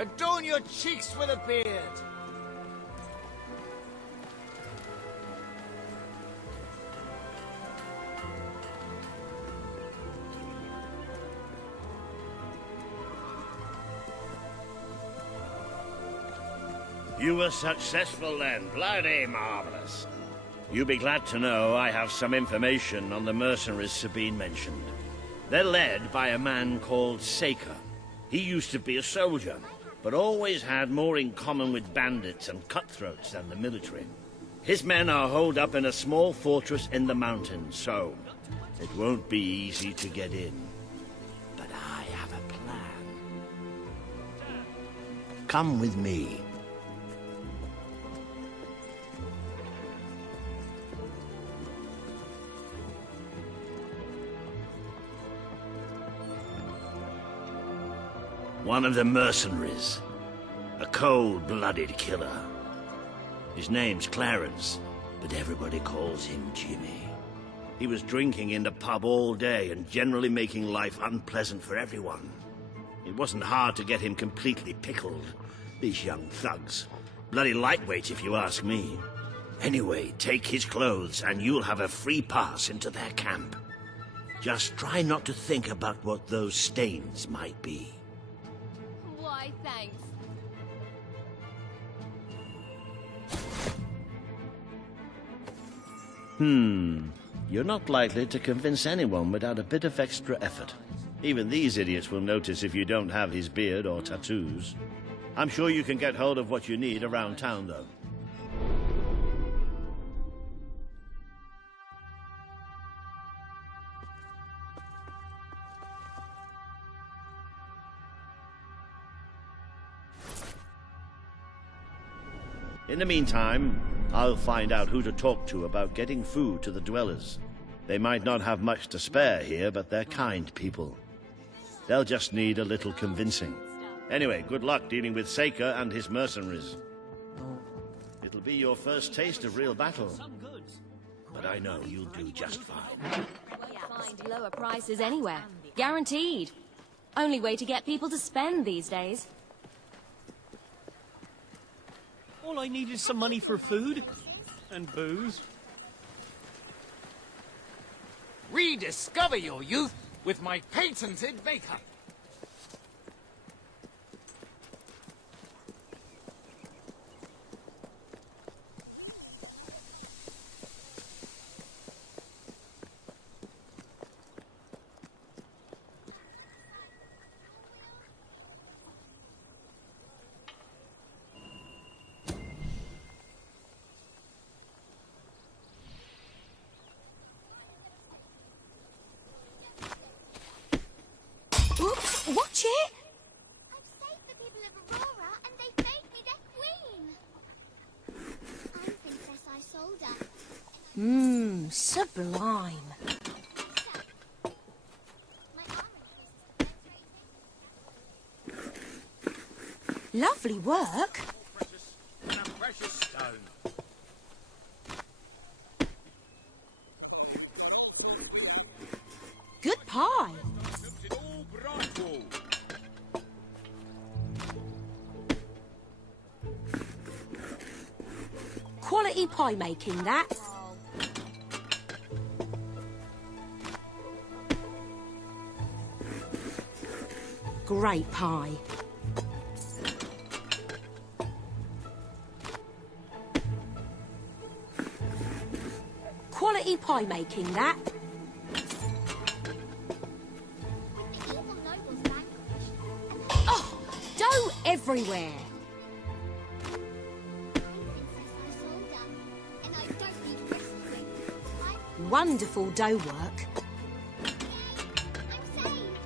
Adorn your cheeks with a beard. You were successful then. Bloody marvelous. You'll be glad to know I have some information on the mercenaries Sabine mentioned. They're led by a man called Saker. He used to be a soldier, but always had more in common with bandits and cutthroats than the military. His men are holed up in a small fortress in the mountains, so it won't be easy to get in. But I have a plan. Come with me. One of the mercenaries. A cold-blooded killer. His name's Clarence, but everybody calls him Jimmy. He was drinking in the pub all day and generally making life unpleasant for everyone. It wasn't hard to get him completely pickled. These young thugs. Bloody lightweight, if you ask me. Anyway, take his clothes and you'll have a free pass into their camp. Just try not to think about what those stains might be. Why, thanks. You're not likely to convince anyone without a bit of extra effort. Even these idiots will notice if you don't have his beard or tattoos. I'm sure you can get hold of what you need around town, though. In the meantime, I'll find out who to talk to about getting food to the dwellers. They might not have much to spare here, but they're kind people. They'll just need a little convincing. Anyway, good luck dealing with Saker and his mercenaries. It'll be your first taste of real battle. But I know you'll do just fine. Find lower prices anywhere. Guaranteed. Only way to get people to spend these days. All I need is some money for food and booze. Rediscover your youth with my patented makeup. Oops, watch it! I've saved the people of Aurora and they've made me their queen. I'm Princess Isolda. Sublime. My armor is Lovely work. Precious and a precious stone. Good pie. It all bright wall. Quality pie making, that. Great pie. Quality pie making, that. the evil noble's vanquished. Oh, dough everywhere. I'm Princess Isolda, and I don't need wrestling. Wonderful dough work. I'm saved.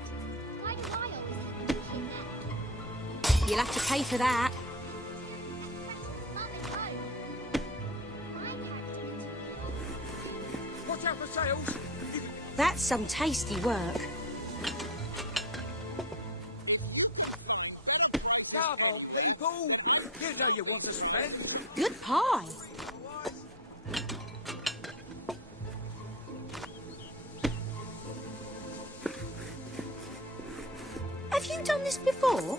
Why do I always have to kidnap? You'll have to pay for that. Mother, no. My character Watch out for sails. That's some tasty work. Come on, people. You know you want to spend. Good pie. Have you done this before?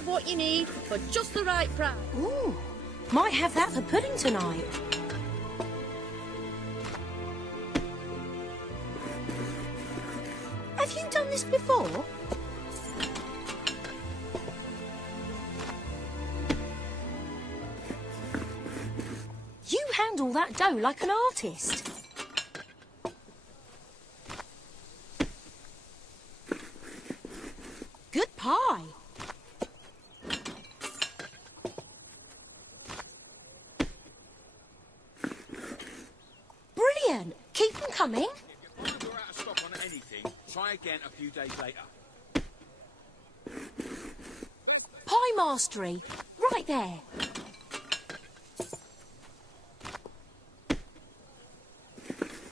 have what you need for just the right price. Ooh, might have that for pudding tonight. Have you done this before? You handle that dough like an artist. Good pie. Brilliant. Keep them coming. If you find we're out of stock on anything, try again a few days later. Pie mastery. Right there.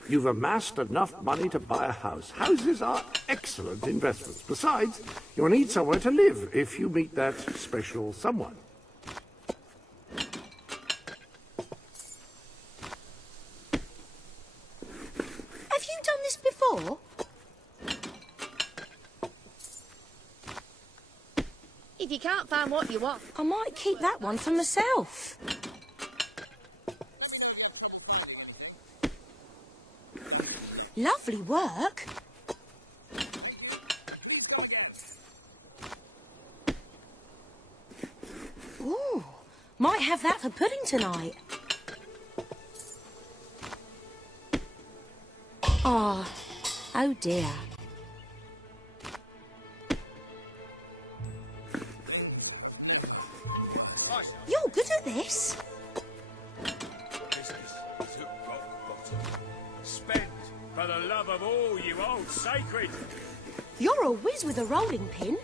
You've amassed enough money to buy a house. Houses are excellent investments. Besides, you'll need somewhere to live if you meet that special someone. Have you done this before? If you can't find what you want, I might keep that one for myself. Lovely work. Ooh, might have that for pudding tonight. Oh, oh dear. You're good at this. Business is at rock bottom. Spend for the love of all you hold sacred. You're a whiz with a rolling pin.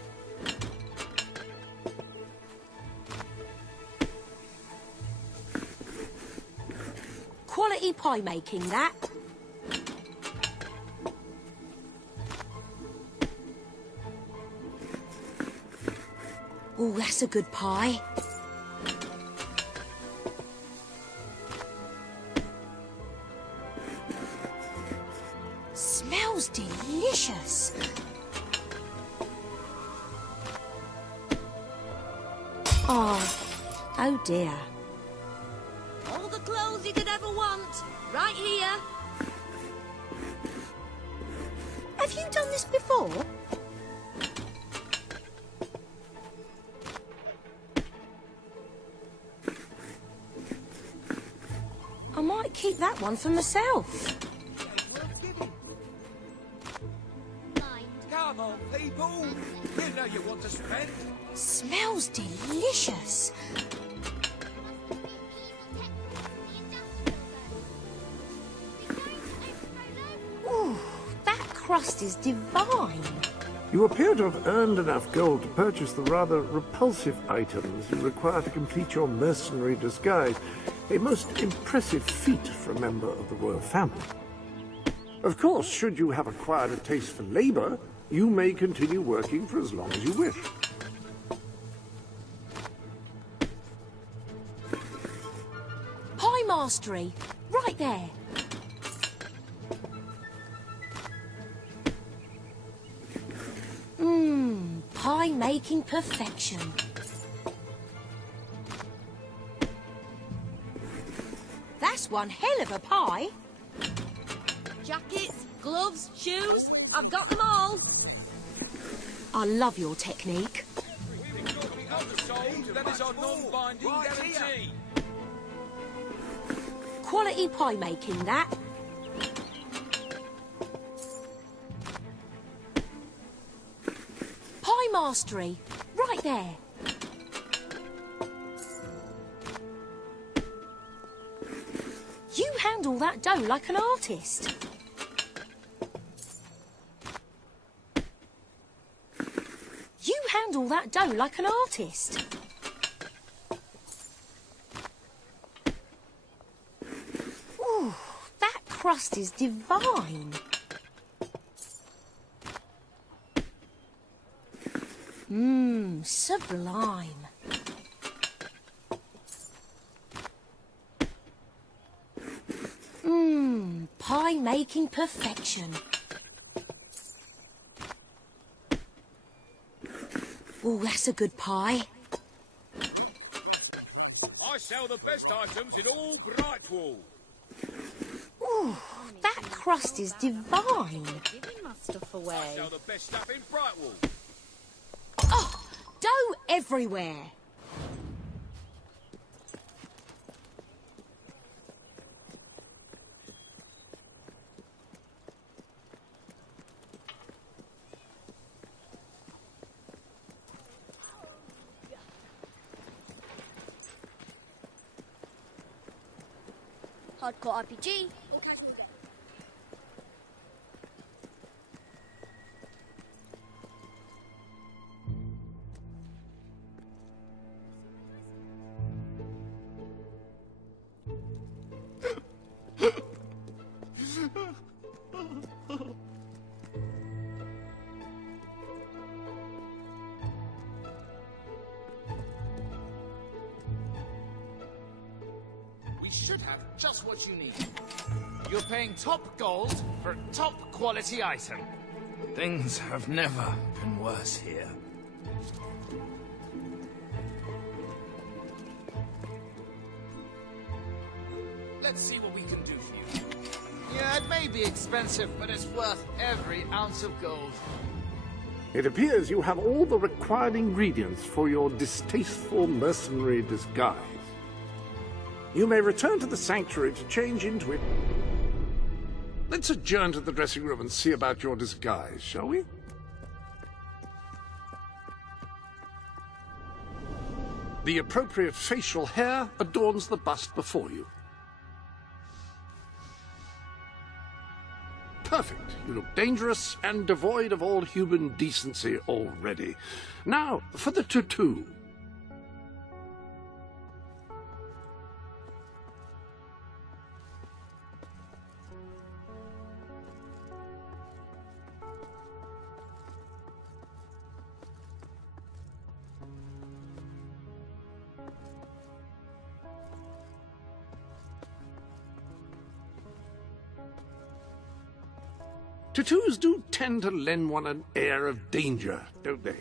Quality pie making, that. Oh, that's a good pie. Smells delicious. Oh dear. all the clothes you could ever want, right here. Have you done this before? I might keep that one for myself. Mind. Come on, people. You know you want to spend. Smells delicious. Ooh, that crust is divine. You appear to have earned enough gold to purchase the rather repulsive items you require to complete your mercenary disguise. A most impressive feat for a member of the royal family. Of course, should you have acquired a taste for labor, you may continue working for as long as you wish. Pie mastery, right there. Pie making perfection. That's one hell of a pie. Jackets, gloves, shoes, I've got them all. I love your technique. That is our non-binding guarantee. Quality pie making, that. Pie mastery, right there. You handle that dough like an artist. You handle that dough like an artist. Ooh, that crust is divine. Sublime. Pie making perfection. Oh, that's a good pie. sell the best items in all Brightwall. Ooh, that crust is divine. Giving my stuff I away. sell the best stuff in Brightwall. Oh, dough everywhere. Hardcore RPG or casual game? We should have just what you need. You're paying top gold for a top quality item. Things have never been worse here. Let's see what we can do for you. Yeah, it may be expensive, but it's worth every ounce of gold. It appears you have all the required ingredients for your distasteful mercenary disguise. You may return to the sanctuary to change into it. Let's adjourn to the dressing room and see about your disguise, shall we? The appropriate facial hair adorns the bust before you. Perfect. You look dangerous and devoid of all human decency already. Now, for the tutu. Tattoos do tend to lend one an air of danger, don't they?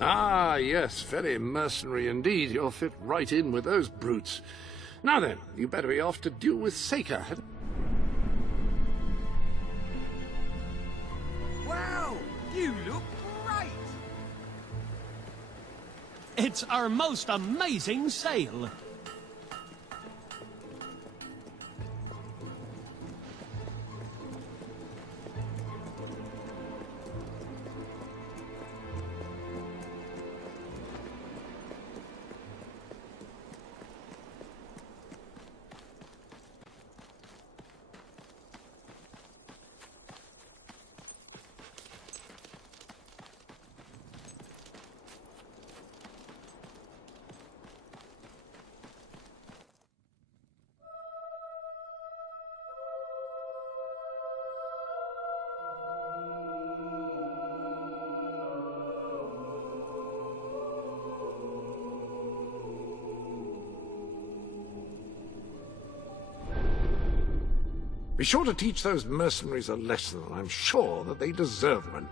Ah, yes, very mercenary indeed. You'll fit right in with those brutes. Now then, you better be off to deal with Saker. Wow, you look great! It's our most amazing sale. Be sure to teach those mercenaries a lesson. I'm sure that they deserve one.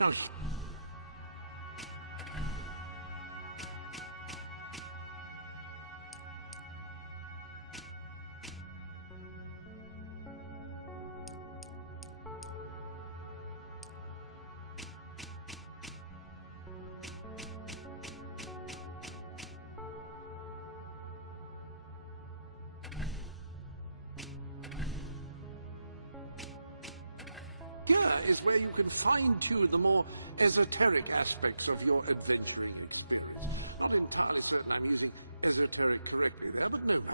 Oh. Here is where you can fine-tune the more esoteric aspects of your adventure. Not entirely certain I'm using esoteric correctly there, but no matter.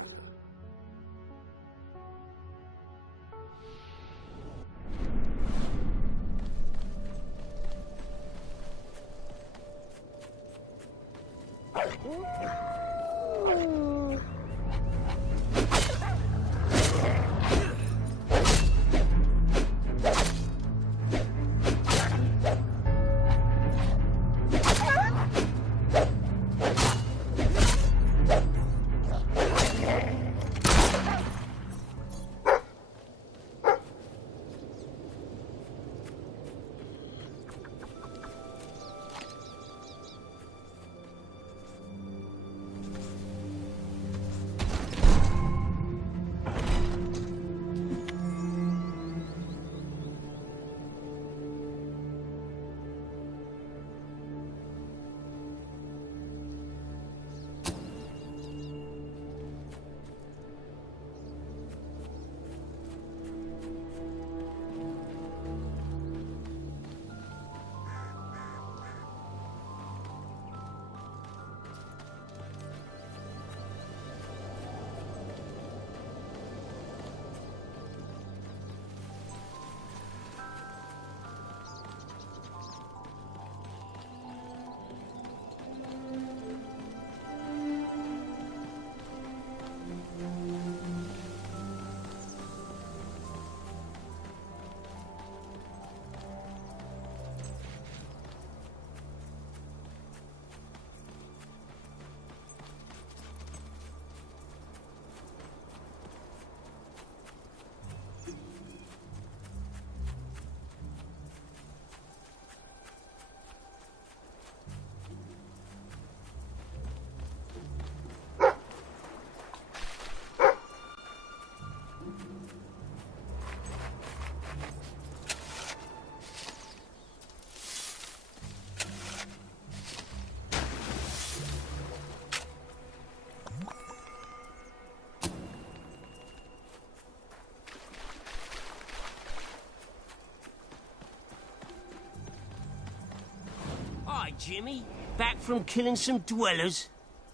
right, Jimmy? Back from killing some dwellers?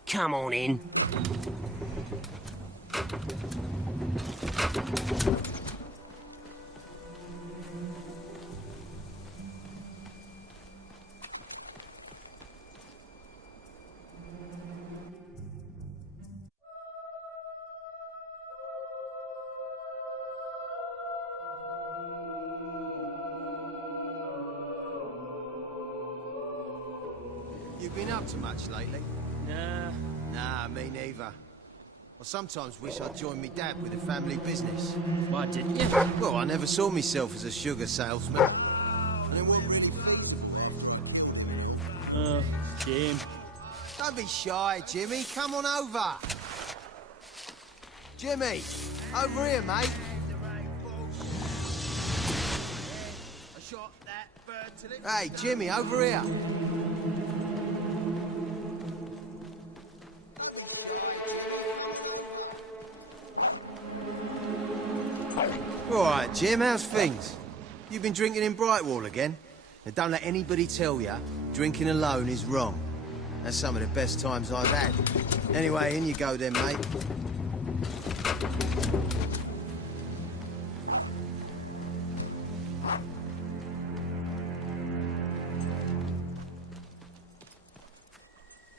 Come on in. You been up to much lately? Nah. Nah, me neither. I sometimes wish I'd joined me dad with a family business. Why didn't you? Well, I never saw myself as a sugar salesman. And it wasn't really... Jim. Don't be shy, Jimmy. Come on over. Jimmy, over here, mate. Hey, Jimmy, over here. All right, Jim, how's things? You've been drinking in Brightwall again? Now, don't let anybody tell you drinking alone is wrong. That's some of the best times I've had. Anyway, in you go then, mate.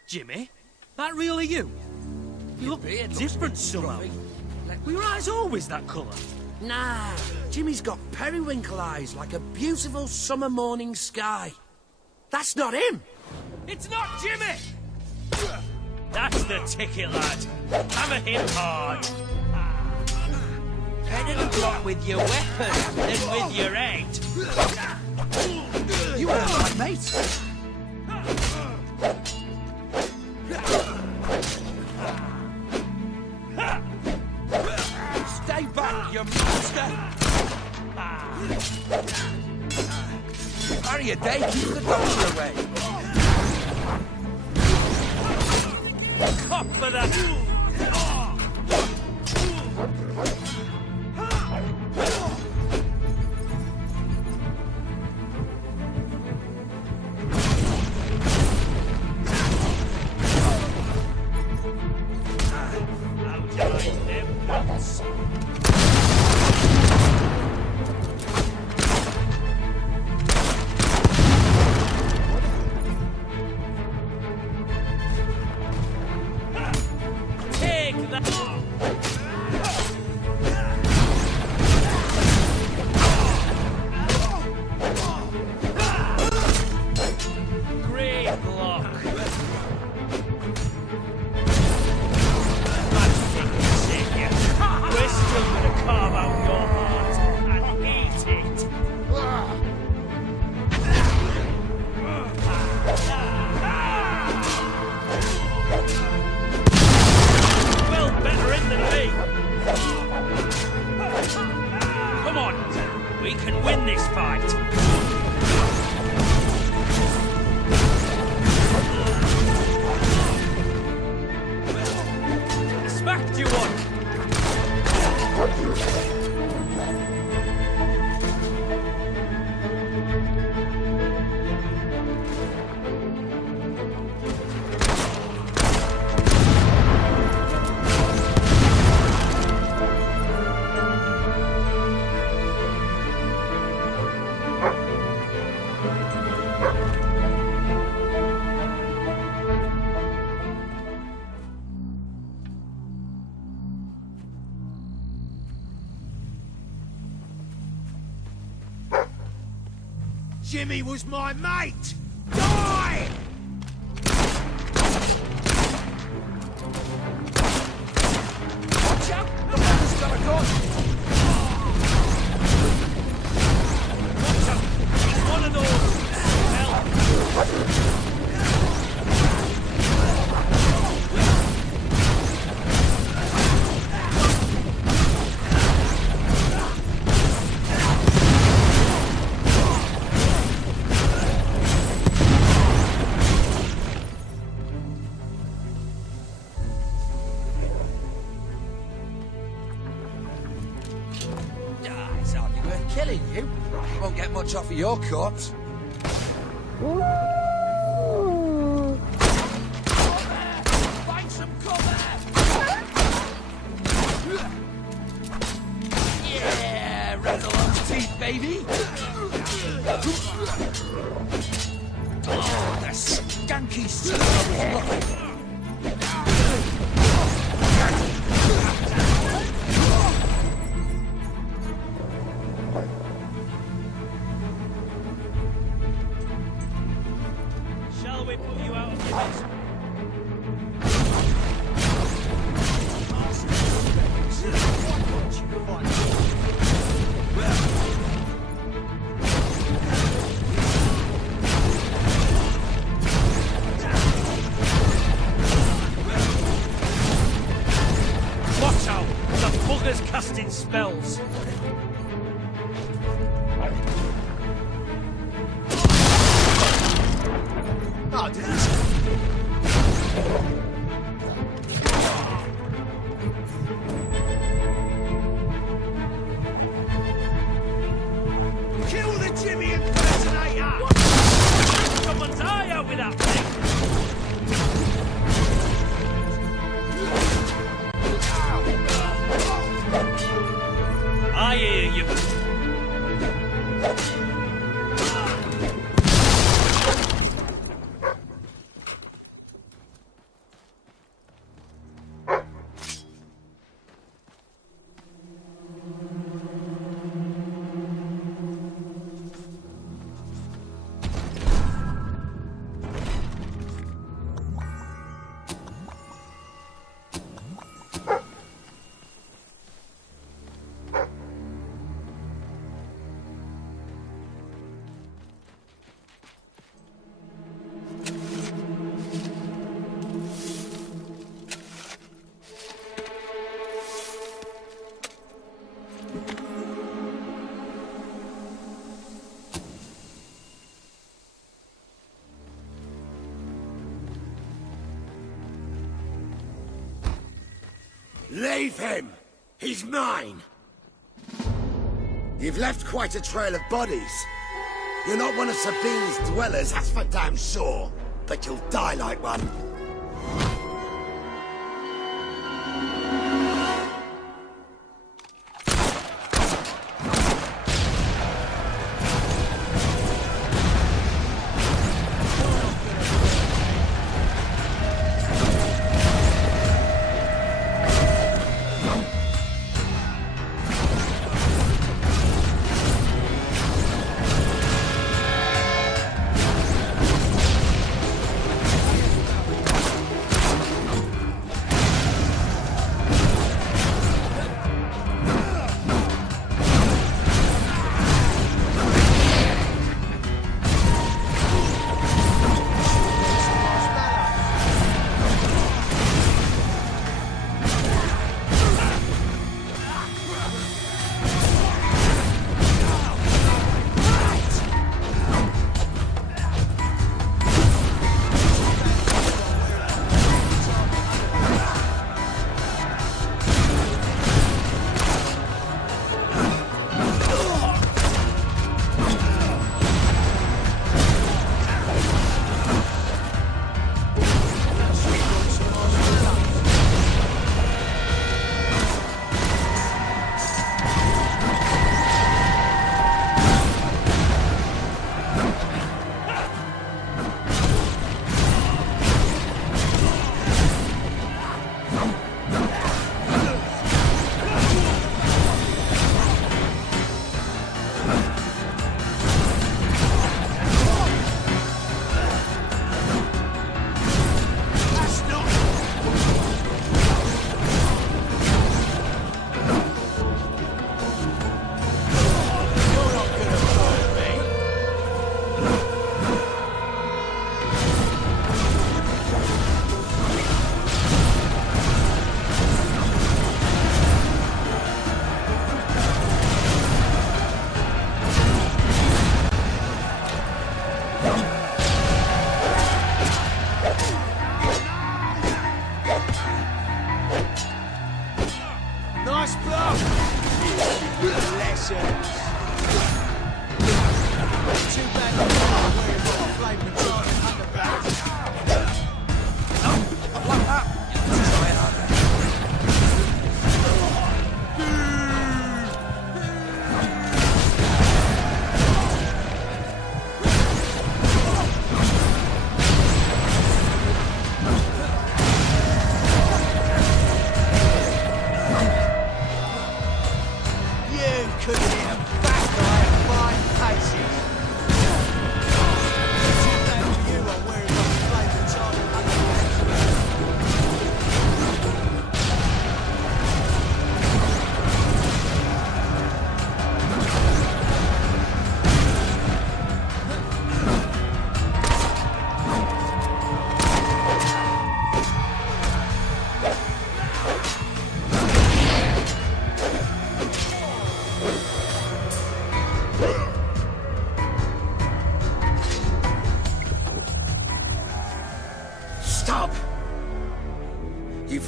Jimmy? That really you? You look different somehow. Were your eyes always that colour? Nah, Jimmy's got periwinkle eyes like a beautiful summer morning sky. That's not him! It's not Jimmy! That's the ticket, lad. Hammer him hard. Better to block with your weapon than with your head. You are my mate. Stay back, you monster! Hurry a day, keep the doctor away. Cop for that! Jimmy was my mate! Die! Watch out! The man's got a gun! Watch out! He's one of those! Help! It's hardly worth killing you. Won't get much off of your corpse. baby! Oh, the skanky son of a rocket! Shall we put you out of your misery? Watch out! The bugger's casting spells! Oh, did he? Kill the Jimmy impersonator! Someone's eye out with that thing! I hear you. Leave him! He's mine! You've left quite a trail of bodies. You're not one of Sabine's dwellers, that's for damn sure. But you'll die like one.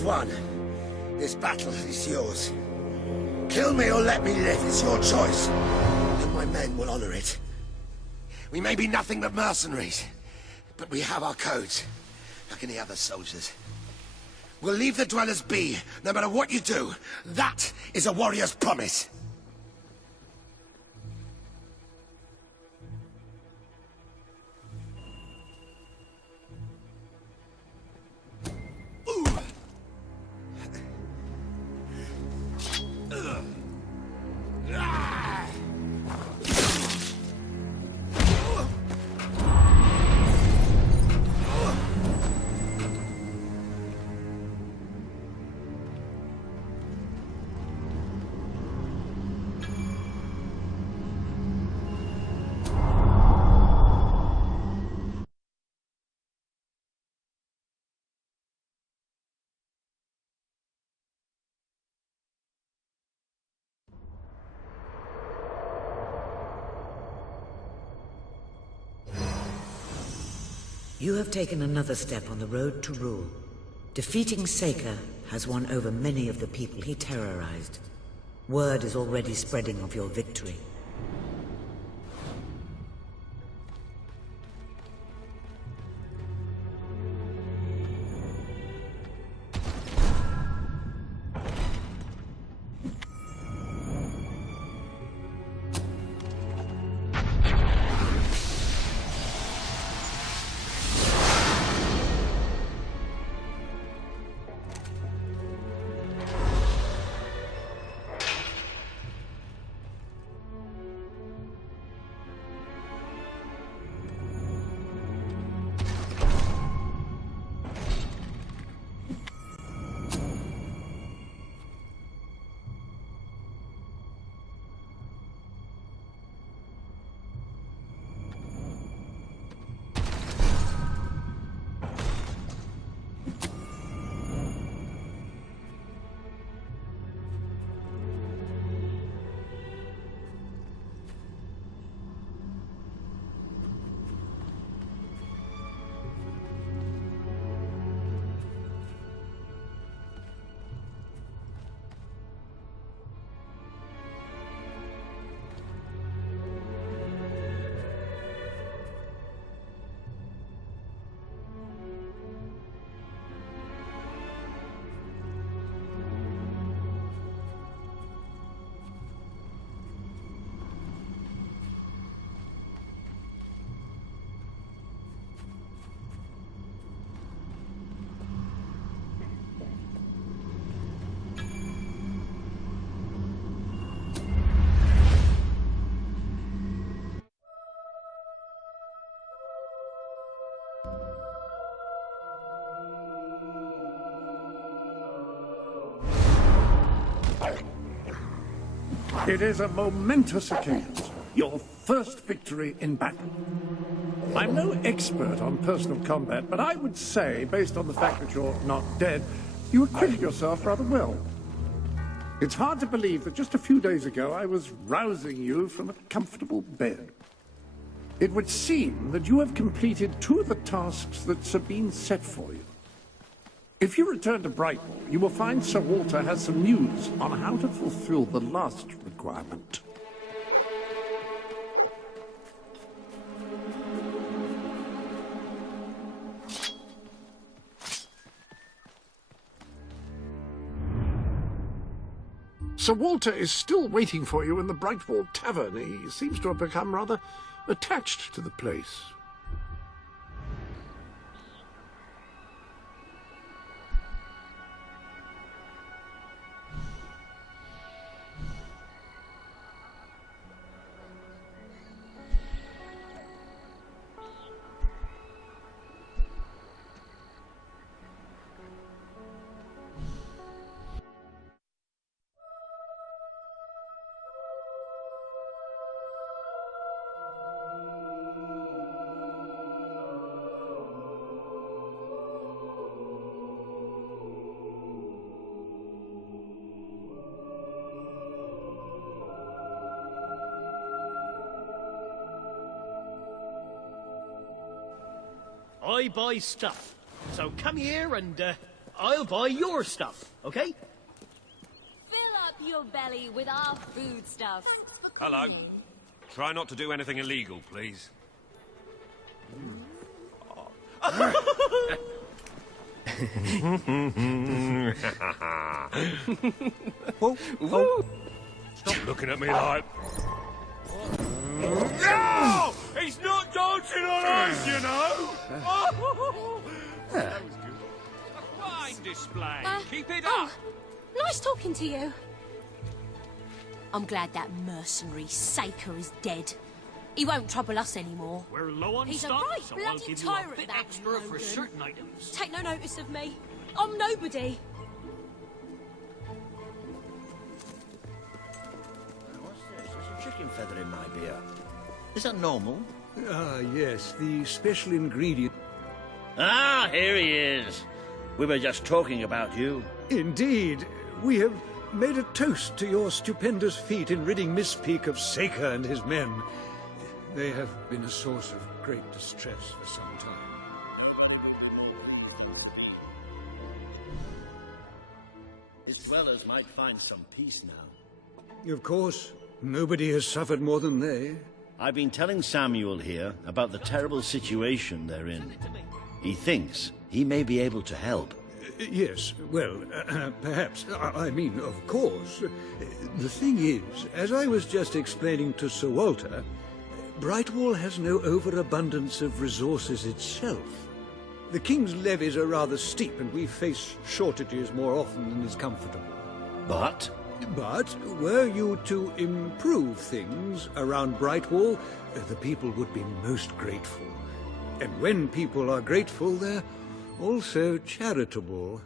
won. This battle is yours. Kill me or let me live. It's your choice. And my men will honor it. We may be nothing but mercenaries, but we have our codes, like any other soldiers. We'll leave the dwellers be, no matter what you do. That is a warrior's promise. You have taken another step on the road to rule. Defeating Saker has won over many of the people he terrorized. Word is already spreading of your victory. It is a momentous occasion, sir. Your first victory in battle. I'm no expert on personal combat, but I would say, based on the fact that you're not dead, you acquitted yourself rather well. It's hard to believe that just a few days ago I was rousing you from a comfortable bed. It would seem that you have completed 2 of the tasks that Sabine set for you. If you return to Brightwall, you will find Sir Walter has some news on how to fulfill the last requirement. Sir Walter is still waiting for you in the Brightwall Tavern. He seems to have become rather attached to the place. I buy stuff, so come here and I'll buy your stuff, okay? Fill up your belly with our food stuff. Hello. Try not to do anything illegal, please. Whoa. Stop looking at me like... No! He's not dancing on us, you know! That was good. A fine display. Keep it up! Nice talking to you. I'm glad that mercenary Saker is dead. He won't trouble us anymore. We're low on He's stock, a right so I'll bloody give you a tyrant, bit that extra for Logan. certain items. Take no notice of me. I'm nobody. What's this? There's a chicken feather in my beer. Is that normal? Ah, yes, the special ingredient. Ah, here he is. We were just talking about you. Indeed, we have made a toast to your stupendous feat in ridding Miss Peak of Saker and his men. They have been a source of great distress for some time. His dwellers might find some peace now. Of course, nobody has suffered more than they. I've been telling Samuel here about the terrible situation they're in. He thinks he may be able to help. Yes, well, perhaps. I mean, of course. The thing is, as I was just explaining to Sir Walter, Brightwall has no overabundance of resources itself. The King's levies are rather steep, and we face shortages more often than is comfortable. But Were you to improve things around Brightwall, the people would be most grateful. And when people are grateful, they're also charitable.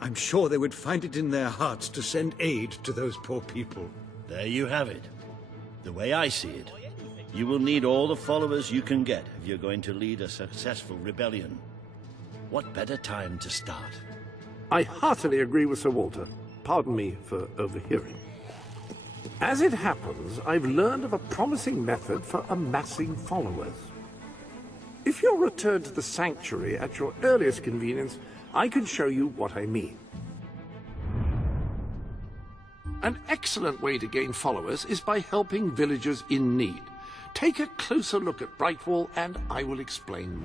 I'm sure they would find it in their hearts to send aid to those poor people. there you have it. The way I see it, you will need all the followers you can get if you're going to lead a successful rebellion. What better time to start? I heartily agree with Sir Walter. Pardon me for overhearing. As it happens, I've learned of a promising method for amassing followers. If you'll return to the sanctuary at your earliest convenience, I can show you what I mean. An excellent way to gain followers is by helping villagers in need. Take a closer look at Brightwall and I will explain.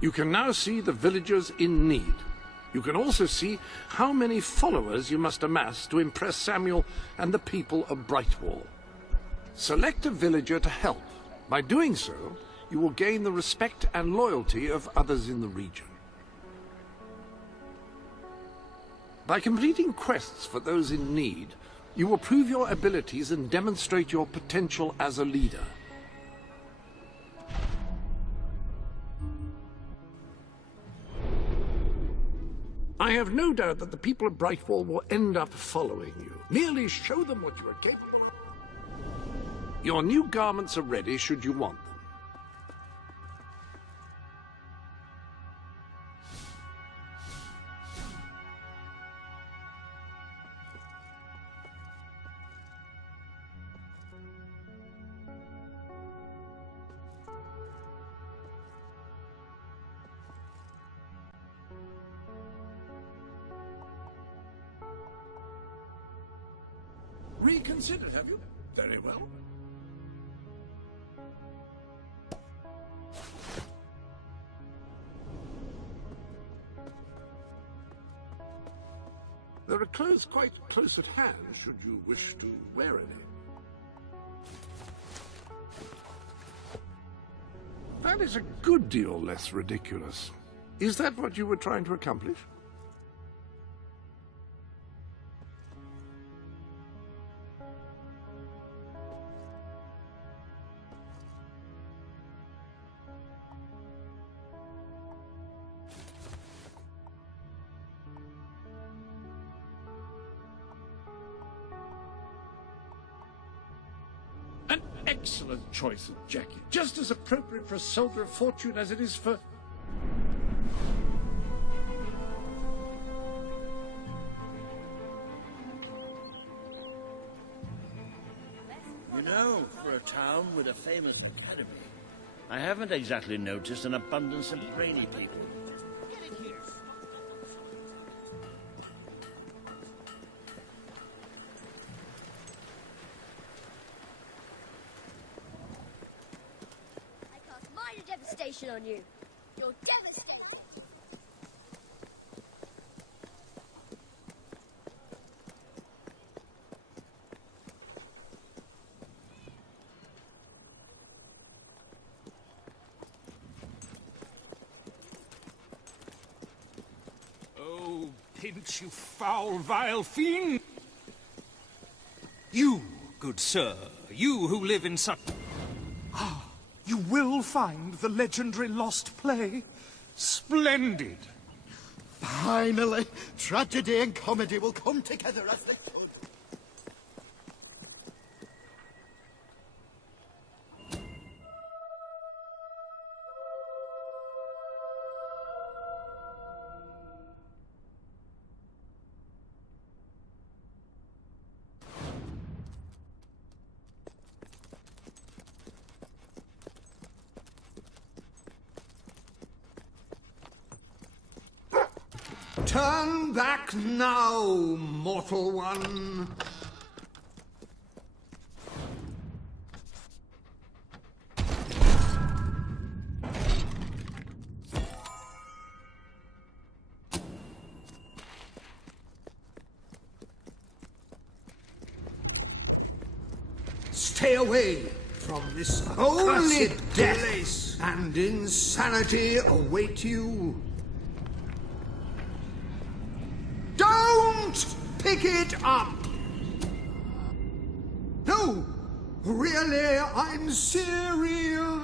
You can now see the villagers in need. You can also see how many followers you must amass to impress Samuel and the people of Brightwall. Select a villager to help. By doing so, you will gain the respect and loyalty of others in the region. By completing quests for those in need, you will prove your abilities and demonstrate your potential as a leader. I have no doubt that the people of Brightwall will end up following you. Merely show them what you are capable of. Your new garments are ready should you want them. Reconsidered, have you? Very well. There are clothes quite close at hand, should you wish to wear any. That is a good deal less ridiculous. Is that what you were trying to accomplish? An excellent choice of jacket, just as appropriate for a soldier of fortune as it is for... You know, for a town with a famous academy, I haven't exactly noticed an abundance of brainy people. devastation on you. You're devastated. Oh, pinch, you foul, vile fiend! You, good sir, you who live in such... Ah, you will find the legendary lost play. Splendid. Finally, tragedy and comedy will come together as they should. Turn back now, mortal one. Stay away from this only death and insanity await you. Don't pick it up! No, really, I'm serious.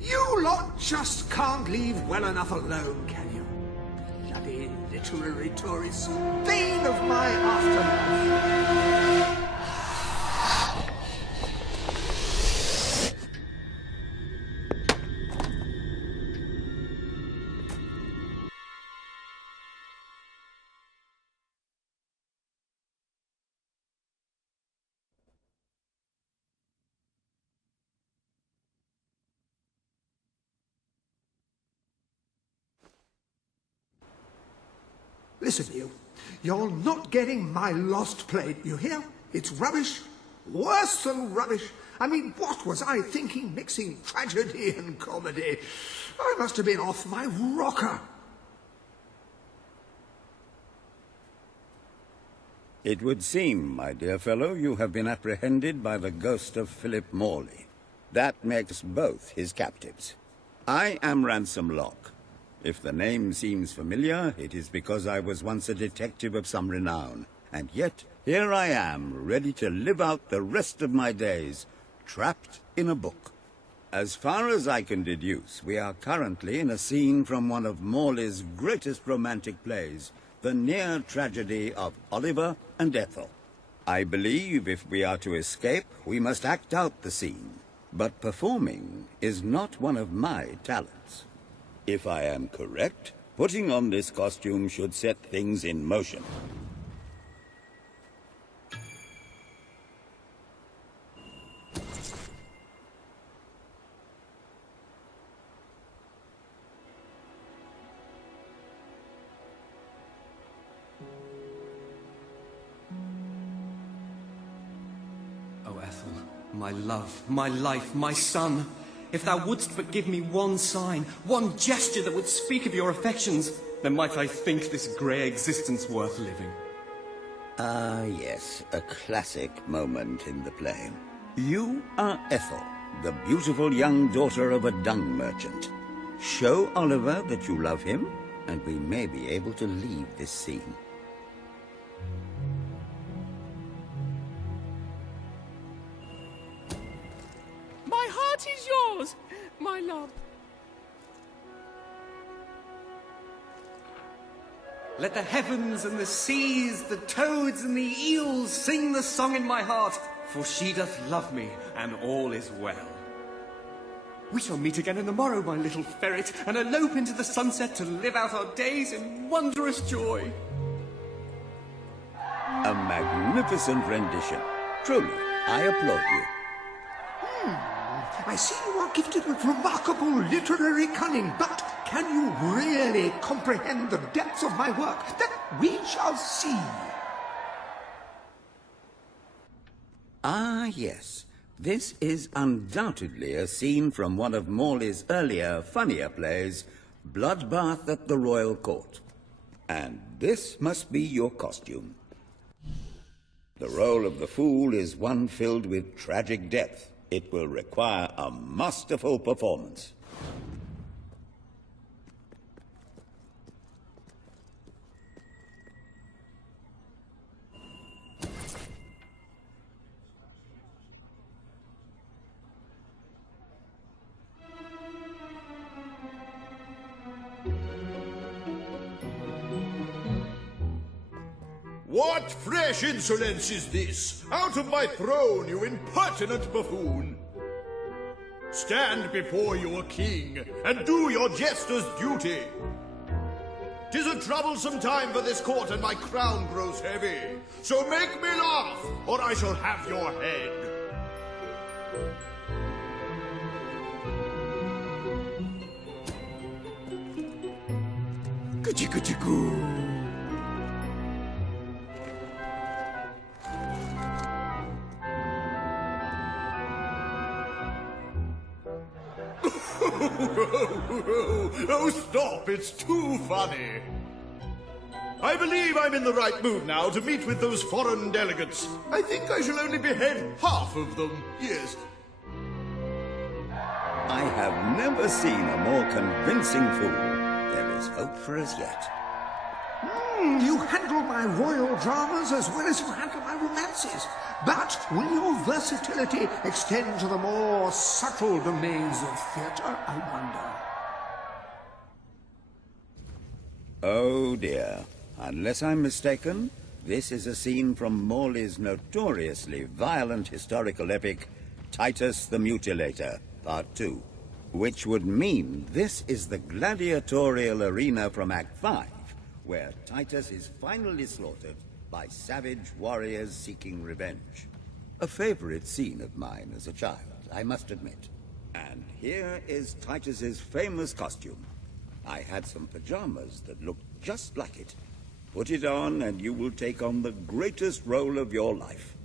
You lot just can't leave well enough alone, can you? Bloody literary tourists, bane of my afterlife. Listen, you're not getting my lost play, you hear? It's rubbish, worse than rubbish. I mean, what was I thinking, mixing tragedy and comedy? I must have been off my rocker. It would seem, my dear fellow, you have been apprehended by the ghost of Philip Morley. That makes both his captives. I am Ransom Locke. If the name seems familiar, it is because I was once a detective of some renown. And yet, here I am, ready to live out the rest of my days, trapped in a book. As far as I can deduce, we are currently in a scene from one of Morley's greatest romantic plays, the near tragedy of Oliver and Ethel. I believe if we are to escape, we must act out the scene. But performing is not one of my talents. If I am correct, putting on this costume should set things in motion. Oh, Ethel, my love, my life, my son. If thou wouldst but give me one sign, one gesture that would speak of your affections, then might I think this grey existence worth living. Ah, yes, a classic moment in the play. You are Ethel, the beautiful young daughter of a dung merchant. Show Oliver that you love him, and we may be able to leave this scene. My heart is yours, my love. Let the heavens and the seas, the toads and the eels sing the song in my heart, for she doth love me, and all is well. We shall meet again in the morrow, my little ferret, and elope into the sunset to live out our days in wondrous joy. A magnificent rendition. Truly, I applaud you. I see you are gifted with remarkable literary cunning, but Can you really comprehend the depths of my work? Then we shall see. Ah, yes. This is undoubtedly a scene from one of Morley's earlier, funnier plays, Bloodbath at the Royal Court. And this must be your costume. The role of the fool is one filled with tragic depth. It will require a masterful performance. What fresh insolence is this? Out of my throne, you impertinent buffoon! Stand before your king, and do your jester's duty! 'Tis a troublesome time for this court, and my crown grows heavy. So make me laugh, or I shall have your head. Goo-chee-goo-chee-goo. Oh, stop, it's too funny. I believe I'm in the right mood now to meet with those foreign delegates. I think I shall only behead half of them, yes. I have never seen a more convincing fool. There is hope for us yet. You handle my royal dramas as well as you handle my romances. But will your versatility extend to the more subtle domains of theatre, I wonder? Oh dear. Unless I'm mistaken, this is a scene from Morley's notoriously violent historical epic, Titus the Mutilator, Part 2. Which would mean this is the gladiatorial arena from Act 5, where Titus is finally slaughtered by savage warriors seeking revenge. A favorite scene of mine as a child, I must admit. And here is Titus's famous costume. I had some pajamas that looked just like it. Put it on and you will take on the greatest role of your life.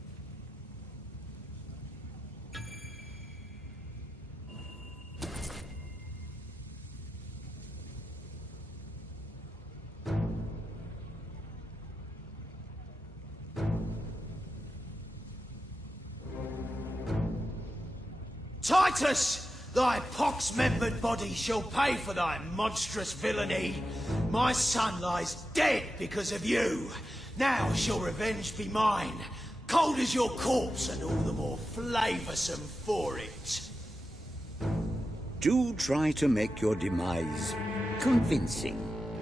Titus! Thy pox-membered body shall pay for thy monstrous villainy. My son lies dead because of you. Now shall revenge be mine, cold as your corpse and all the more flavoursome for it. Do try to make your demise convincing.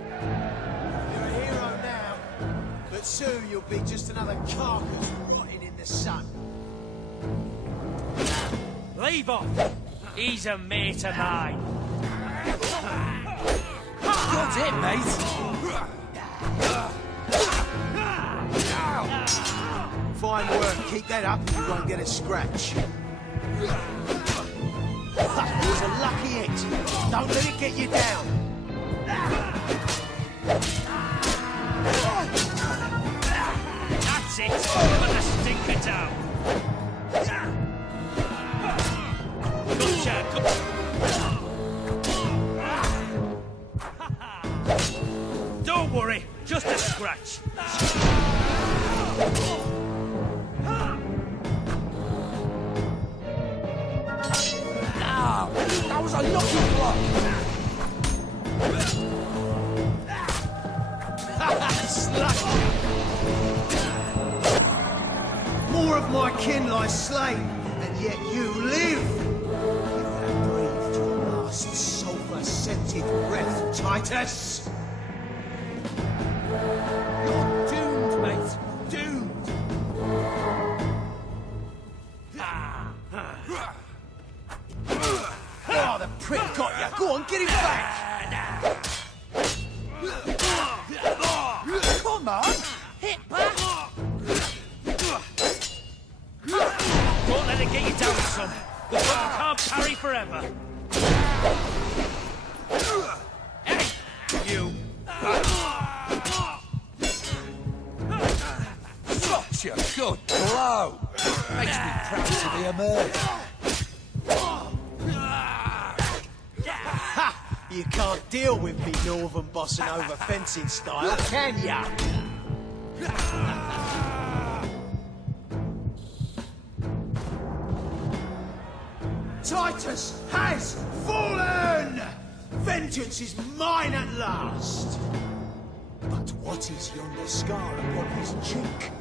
You're a hero now, but soon you'll be just another carcass rotting in the sun. Leave off! He's a mate of mine. Got it, mate. Fine work. Keep that up, you won't get a scratch. It was a lucky hit. Don't let it get you down. That's it. Put the stinker down. Don't worry, just a scratch. Ah, that was a lucky block. More of my kin lie slain, and yet you live. You have breathed your last sulphur-scented breath, Titus. You're doomed, mate. Doomed. Oh, the prick got you. Go on, get him back. Come on, hit back. Don't let it get you down, son. The gun can't parry forever. No! Makes me proud to be a murderer. Ha! You can't deal with me northern bossing over fencing style, can ya? Titus has fallen! Vengeance is mine at last! But what is yonder scar upon his cheek?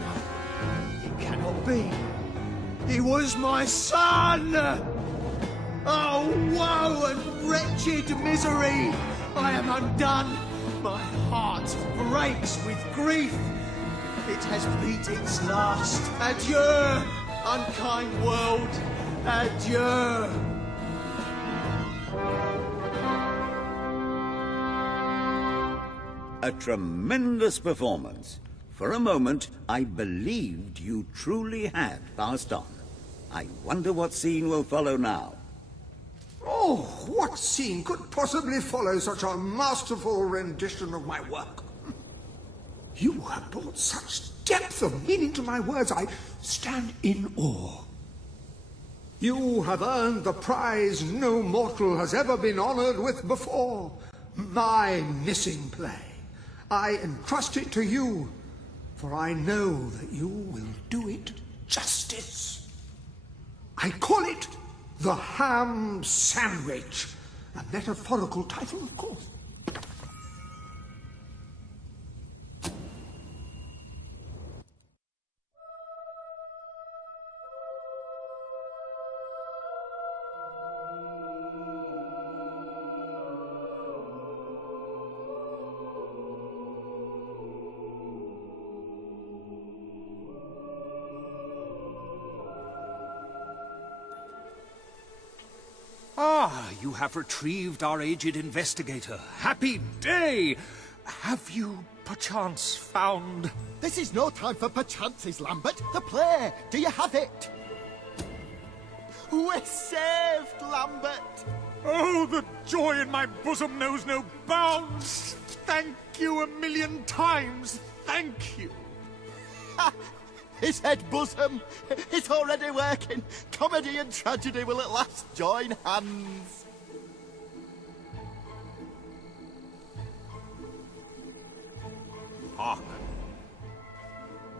No, it cannot be. He was my son! Oh, woe and wretched misery! I am undone. My heart breaks with grief. It has beat its last. Adieu, unkind world. Adieu. A tremendous performance. For a moment, I believed you truly had passed on. I wonder what scene will follow now. Oh, what scene could possibly follow such a masterful rendition of my work? You have brought such depth of meaning to my words, I stand in awe. You have earned the prize no mortal has ever been honored with before. My missing play. I entrust it to you, for I know that you will do it justice. I call it The Ham Sandwich, a metaphorical title, of course. Ah, you have retrieved our aged investigator. Happy day! Have you, perchance, found... This is no time for perchances, Lambert. The play. Do you have it? We're saved, Lambert. Oh, the joy in my bosom knows no bounds. Thank you a million times. Thank you. His head bosom. It's already working. Comedy and tragedy will at last join hands. Hark.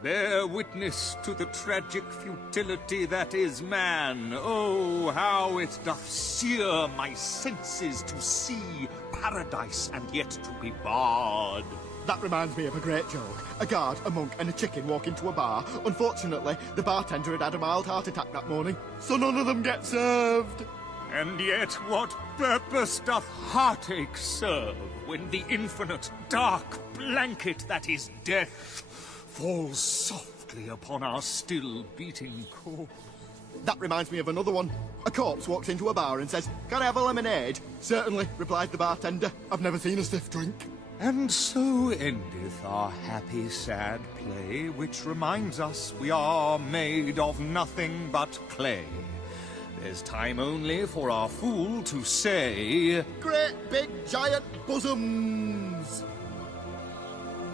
Bear witness to the tragic futility that is man. Oh, how it doth sear my senses to see paradise and yet to be barred. That reminds me of a great joke. A guard, a monk, and a chicken walk into a bar. Unfortunately, the bartender had a mild heart attack that morning, so none of them get served. And yet what purpose doth heartache serve when the infinite dark blanket that is death falls softly upon our still beating corpse? That reminds me of another one. A corpse walks into a bar and says, "Can I have a lemonade?" "Certainly," replies the bartender. "I've never seen a stiff drink." And so endeth our happy sad play, which reminds us we are made of nothing but clay. There's time only for our fool to say... Great big giant bosoms!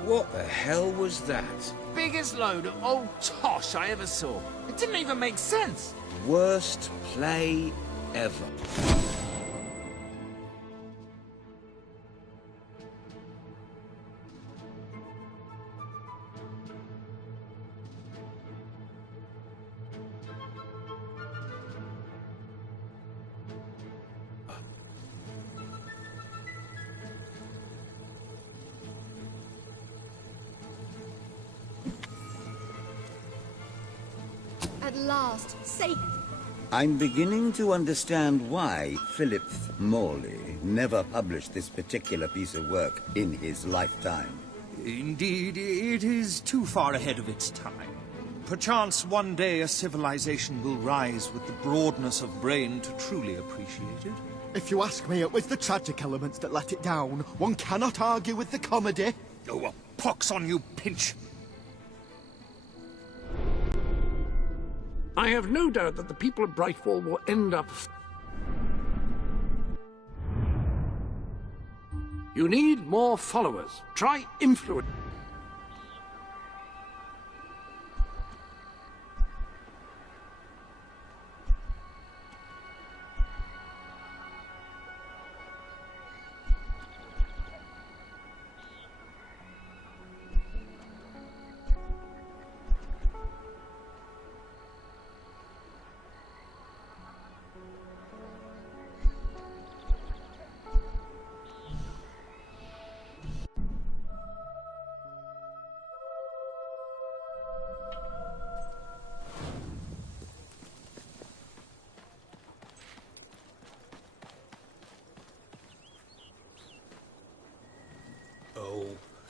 What the hell was that? Biggest load of old tosh I ever saw. It didn't even make sense. Worst play ever. At last, safe. I'm beginning to understand why Philip Morley never published this particular piece of work in his lifetime. Indeed, it is too far ahead of its time. Perchance one day a civilization will rise with the broadness of brain to truly appreciate it. If you ask me, it was the tragic elements that let it down. One cannot argue with the comedy. Oh, a pox on you, Pinch! I have no doubt that the people of Brightwall will end up... You need more followers. Try influence.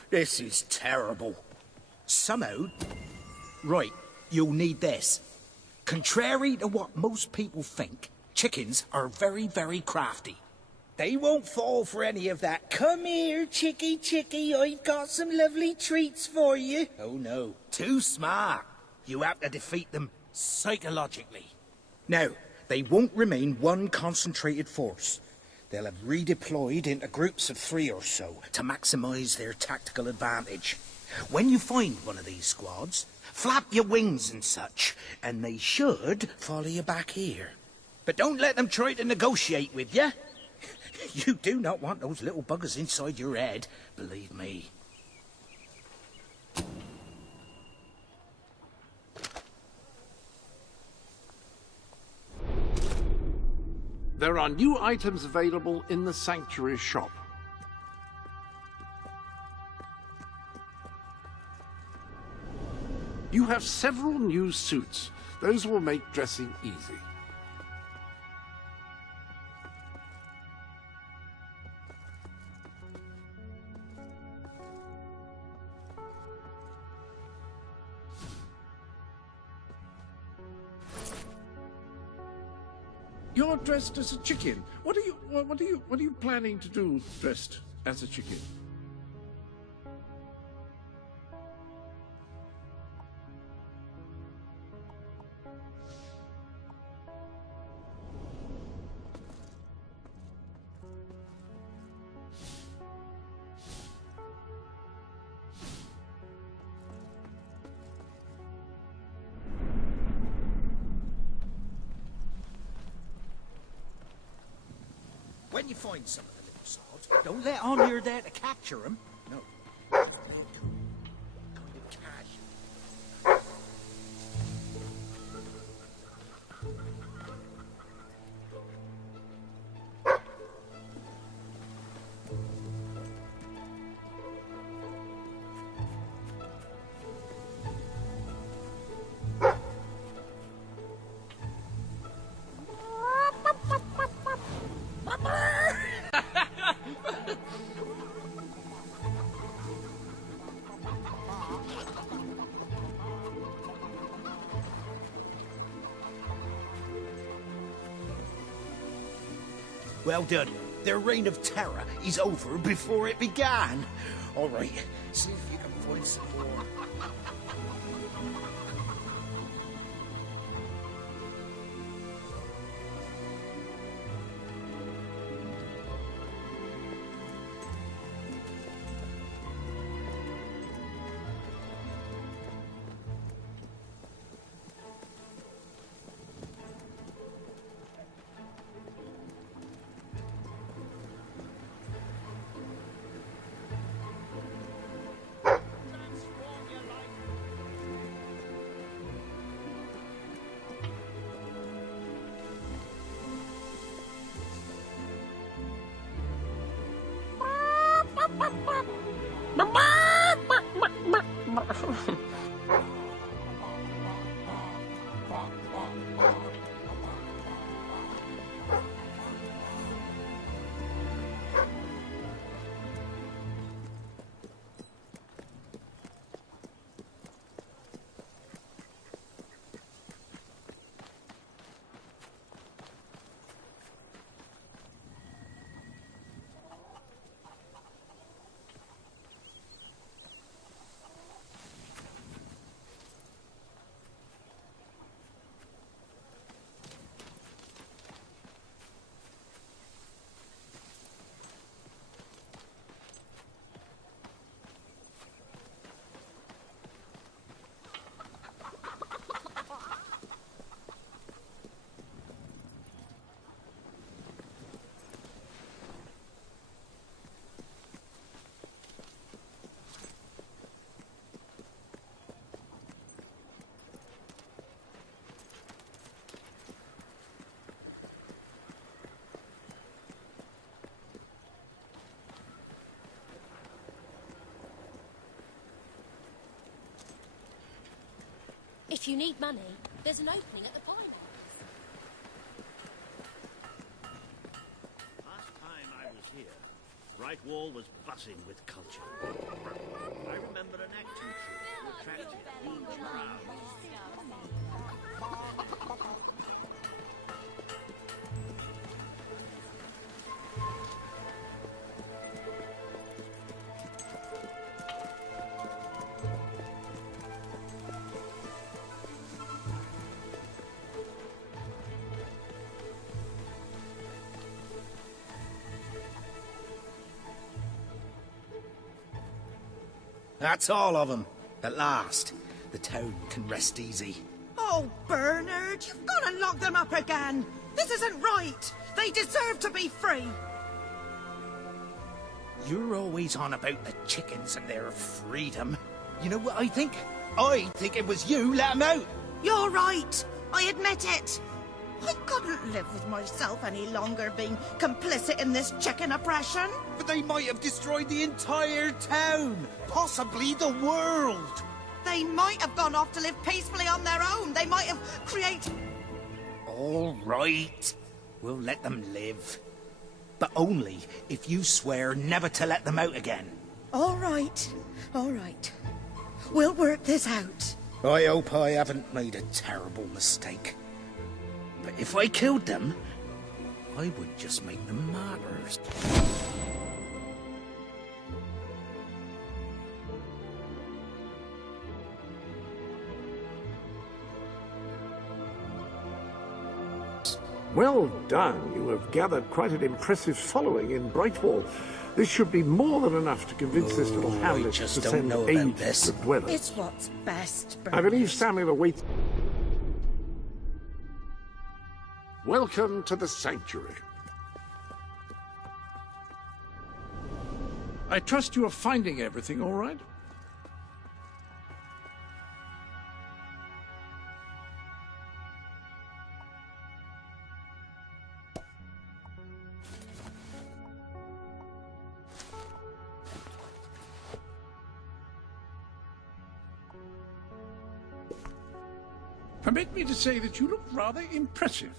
This is terrible. Somehow... Right, you'll need this. Contrary to what most people think, chickens are very, very crafty. They won't fall for any of that. Come here, chickie, chickie, I've got some lovely treats for you. Oh no, too smart. You have to defeat them psychologically. Now, they won't remain one concentrated force. They'll have redeployed into groups of 3 or so to maximize their tactical advantage. When you find one of these squads, flap your wings and such, and they should follow you back here. But don't let them try to negotiate with you. You do not want those little buggers inside your head, believe me. There are new items available in the Sanctuary shop. You have several new suits. Those will make dressing easy. You're dressed as a chicken. What are you planning to do dressed as a chicken? When you find some of the little sods, don't let on you're there to capture them. No. Kind of casual. Well done. Their reign of terror is over before it began. All right, see if you can find some more. If you need money, there's an opening at the Pine Last time I was here, right Bright Wall was buzzing with culture. I remember an acting troupe who attracted huge crowds. That's all of them. At last, the town can rest easy. Oh, Bernard, you've got to lock them up again. This isn't right. They deserve to be free. You're always on about the chickens and their freedom. You know what I think? I think it was you let them out. You're right. I admit it. I couldn't live with myself any longer being complicit in this chicken oppression. But they might have destroyed the entire town. Possibly the world. They might have gone off to live peacefully on their own. They might have created... All right. We'll let them live. But only if you swear never to let them out again. All right. All right. We'll work this out. I hope I haven't made a terrible mistake. But if I killed them, I would just make them martyrs. Well done. You have gathered quite an impressive following in Brightwall. This should be more than enough to convince this little hamlet to send aid to the dwellers. It's what's best, I believe Samuel awaits... Welcome to the Sanctuary. I trust you are finding everything all right? Permit me to say that you look rather impressive.